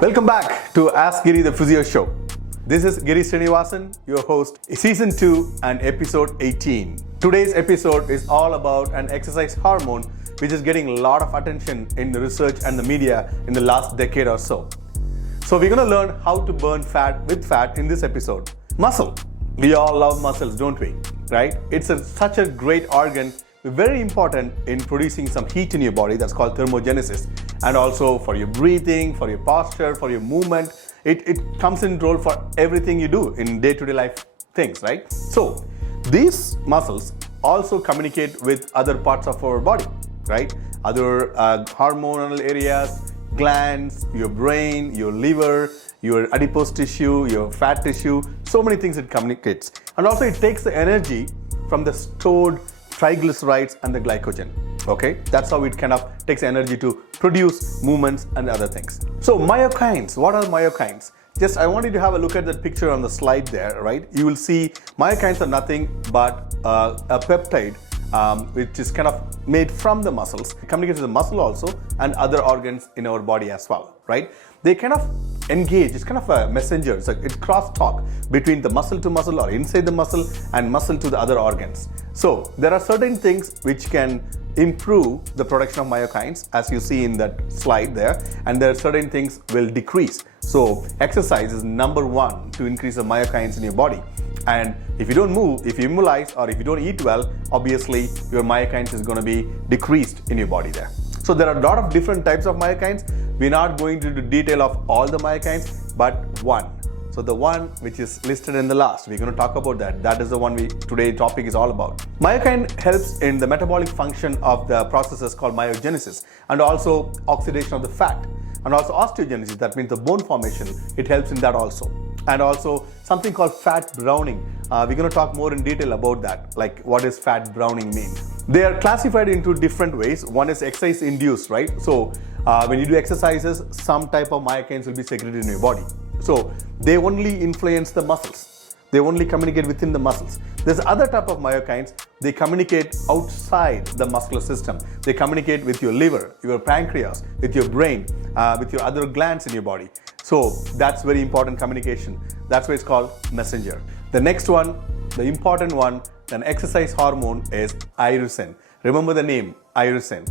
Welcome back to Ask Giri, the Physio Show. This is Giri Srinivasan, your host, Season 2 and Episode 18. Today's episode is all about an exercise hormone which is getting a lot of attention in the research and the media in the last decade or so. So we're going to learn how to burn fat with fat in this episode. Muscle. We all love muscles, don't we? Right? It's such a great organ, very important in producing some heat in your body. That's called thermogenesis. And also for your breathing, for your posture, for your movement. It comes in role for everything you do in day-to-day life things, right? So these muscles also communicate with other parts of our body, right? Other hormonal areas, glands, your brain, your liver, your adipose tissue, your fat tissue, so many things it communicates. And also it takes the energy from the stored triglycerides and the glycogen. Okay, that's how it kind of takes energy to produce movements and other things. So myokines, what are myokines? Just I want you to have a look at that picture on the slide there, right? You will see myokines are nothing but a peptide which is kind of made from the muscles. It communicates with the muscle also and other organs in our body as well, right? They kind of engage, it's kind of a messenger, it's crosstalk between the muscle to muscle or inside the muscle and muscle to the other organs. So there are certain things which can improve the production of myokines as you see in that slide there, and there are certain things will decrease. So exercise is number one to increase the myokines in your body. And if you don't move, if you immobilize or if you don't eat well, obviously your myokines is going to be decreased in your body there. So there are a lot of different types of myokines. We're not going to do detail of all the myokines, but one. So the one which is listed in the last, we're going to talk about that. That is the one today topic is all about. Myokine helps in the metabolic function of the processes called myogenesis and also oxidation of the fat and also osteogenesis, that means the bone formation. It helps in that also. And also something called fat browning. We're going to talk more in detail about that, like what does fat browning mean. They are classified into different ways. One is exercise induced, right? So when you do exercises, some type of myokines will be secreted in your body. So they only influence the muscles. They only communicate within the muscles. There's other type of myokines. They communicate outside the muscular system. They communicate with your liver, your pancreas, with your brain, with your other glands in your body. So that's very important communication. That's why it's called messenger. The next one, the important one, an exercise hormone is irisin. Remember the name, irisin.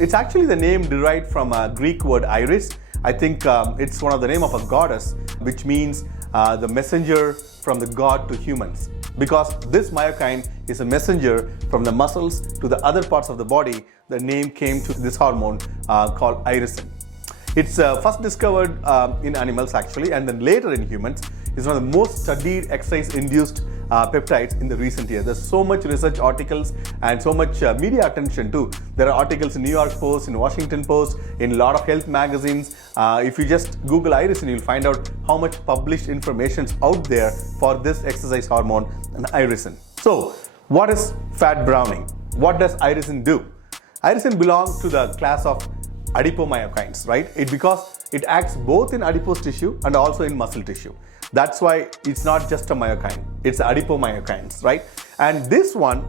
It's actually the name derived from a Greek word iris. I think it's one of the name of a goddess, which means the messenger from the god to humans. Because this myokine is a messenger from the muscles to the other parts of the body, the name came to this hormone called irisin. It's first discovered in animals actually, and then later in humans. It's one of the most studied exercise-induced peptides in the recent years. There's so much research articles and so much media attention too. There are articles in New York Post, in Washington Post, in a lot of health magazines. If you just Google irisin, you'll find out how much published information is out there for this exercise hormone, and irisin. So what is fat browning? What does irisin do? Irisin belongs to the class of adipomyokines, right? Because it acts both in adipose tissue and also in muscle tissue. That's why it's not just a myokine, it's adipomyokines, right? And this one,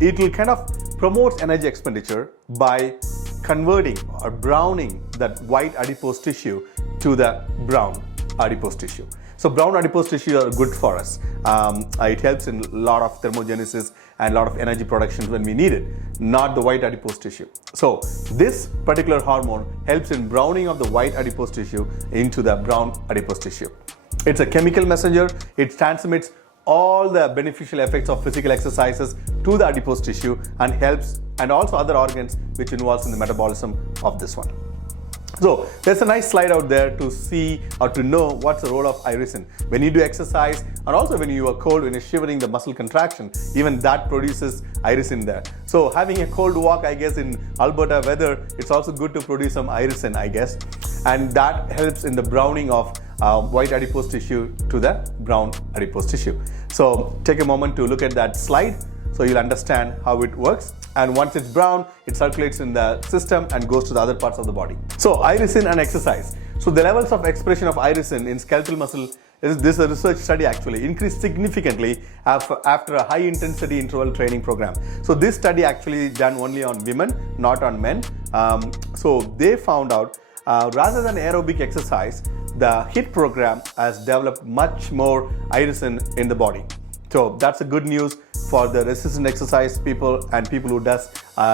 it will kind of promote energy expenditure by converting or browning that white adipose tissue to the brown adipose tissue. So brown adipose tissue are good for us. It helps in a lot of thermogenesis and a lot of energy production when we need it, not the white adipose tissue. So this particular hormone helps in browning of the white adipose tissue into the brown adipose tissue. It's a chemical messenger. It transmits all the beneficial effects of physical exercises to the adipose tissue and helps, and also other organs which involves in the metabolism of this one. So there's a nice slide out there to see or to know what's the role of irisin. When you do exercise and also when you are cold, when you're shivering, the muscle contraction, even that produces irisin there. So having a cold walk, I guess in Alberta weather, it's also good to produce some irisin, I guess. And that helps in the browning of white adipose tissue to the brown adipose tissue. So take a moment to look at that slide so you'll understand how it works. And once it's brown, it circulates in the system and goes to the other parts of the body. So irisin and exercise. So the levels of expression of irisin in skeletal muscle, this is a research study actually, increased significantly after a high intensity interval training program. So this study actually done only on women, not on men. So they found out rather than aerobic exercise, the HIIT program has developed much more irisin in the body. So that's a good news for the resistant exercise people and people who does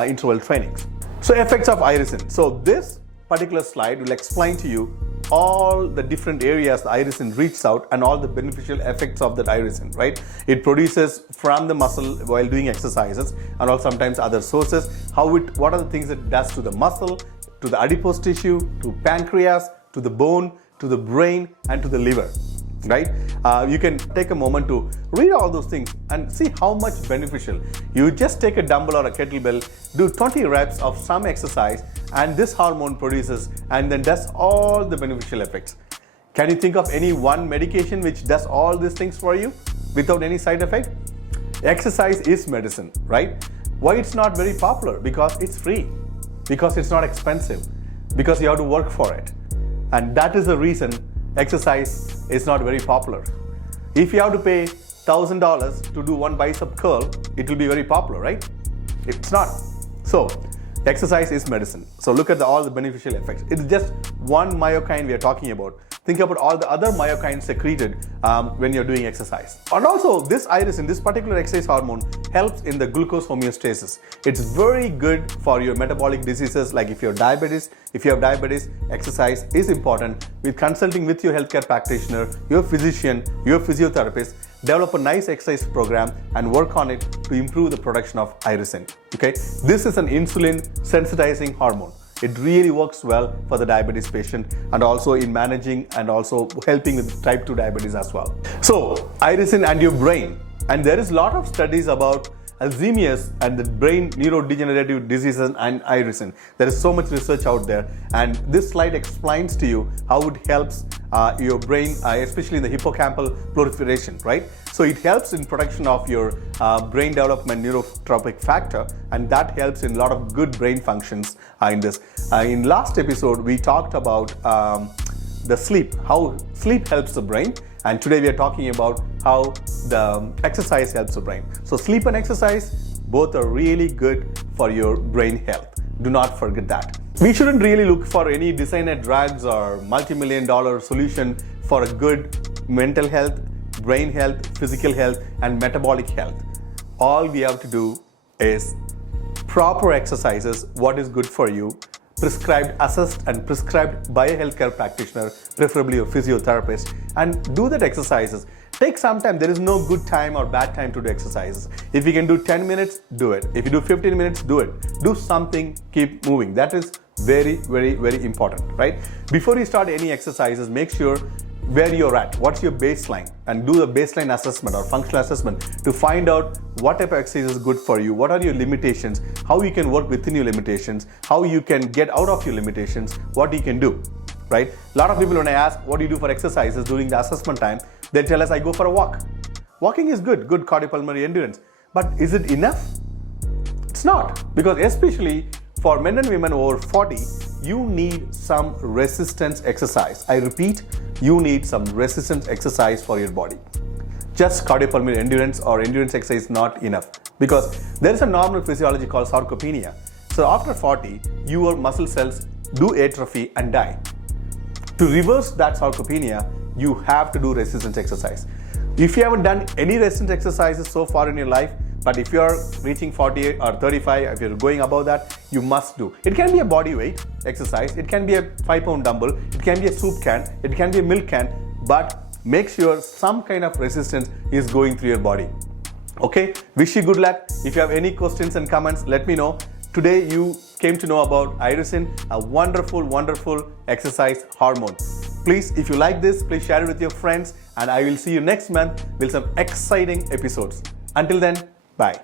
interval trainings. So effects of irisin. So this particular slide will explain to you all the different areas the irisin reaches out and all the beneficial effects of that irisin, right? It produces from the muscle while doing exercises and also sometimes other sources. What are the things it does to the muscle, to the adipose tissue, to pancreas, to the bone, to the brain, and to the liver, right? You can take a moment to read all those things and see how much beneficial. You just take a dumbbell or a kettlebell, do 20 reps of some exercise, and this hormone produces and then does all the beneficial effects. Can you think of any one medication which does all these things for you without any side effect? Exercise is medicine, right? Why it's not very popular? Because it's free, because it's not expensive, because you have to work for it. And that is the reason exercise is not very popular. If you have to pay $1,000 to do one bicep curl, it will be very popular, right? It's not. So exercise is medicine. So look at all the beneficial effects. It's just one myokine we are talking about. Think about all the other myokines secreted when you're doing exercise. And also this irisin, this particular exercise hormone, helps in the glucose homeostasis. It's very good for your metabolic diseases, like if you have diabetes, exercise is important. With consulting with your healthcare practitioner, your physician, your physiotherapist, develop a nice exercise program and work on it to improve the production of irisin. Okay, this is an insulin sensitizing hormone. It really works well for the diabetes patient and also in managing and also helping with type 2 diabetes as well. So irisin and your brain, and there is a lot of studies about Alzheimer's and the brain neurodegenerative diseases and irisin. There is so much research out there, and this slide explains to you how it helps your brain, especially in the hippocampal proliferation, right? So it helps in production of your brain development neurotropic factor, and that helps in a lot of good brain functions in this. In last episode, we talked about the sleep, how sleep helps the brain. And today we are talking about how the exercise helps the brain. So sleep and exercise, both are really good for your brain health. Do not forget that. We shouldn't really look for any designer drugs or multi-million-dollar solution for a good mental health, brain health, physical health, and metabolic health. All we have to do is proper exercises, what is good for you, prescribed, assessed and prescribed by a healthcare practitioner, preferably a physiotherapist, and do that exercises. Take some time. There is no good time or bad time to do exercises. If you can do 10 minutes, do it. If you do 15 minutes, do it. Do something, keep moving. That is very, very, very important, right? Before you start any exercises, make sure where you're at, what's your baseline, and do the baseline assessment or functional assessment to find out what type of exercise is good for you, what are your limitations, how you can work within your limitations, how you can get out of your limitations, what you can do, right? A lot of people, when I ask what do you do for exercises during the assessment time, they tell us I go for a walk. Walking is good cardiopulmonary endurance, but is it enough? It's not, because especially for men and women over 40, you need some resistance exercise. I repeat, you need some resistance exercise for your body. Just cardiopulmonary endurance or endurance exercise is not enough, because there is a normal physiology called sarcopenia. So after 40, your muscle cells do atrophy and die. To reverse that sarcopenia, you have to do resistance exercise. If you haven't done any resistance exercises so far in your life, but if you're reaching 40 or 35, if you're going above that, you must do. It can be a body weight exercise, it can be a 5-pound dumbbell, it can be a soup can, it can be a milk can, but make sure some kind of resistance is going through your body. Okay, wish you good luck. If you have any questions and comments, let me know. Today you came to know about irisin, a wonderful, wonderful exercise hormone. Please, if you like this, please share it with your friends, and I will see you next month with some exciting episodes. Until then, bye.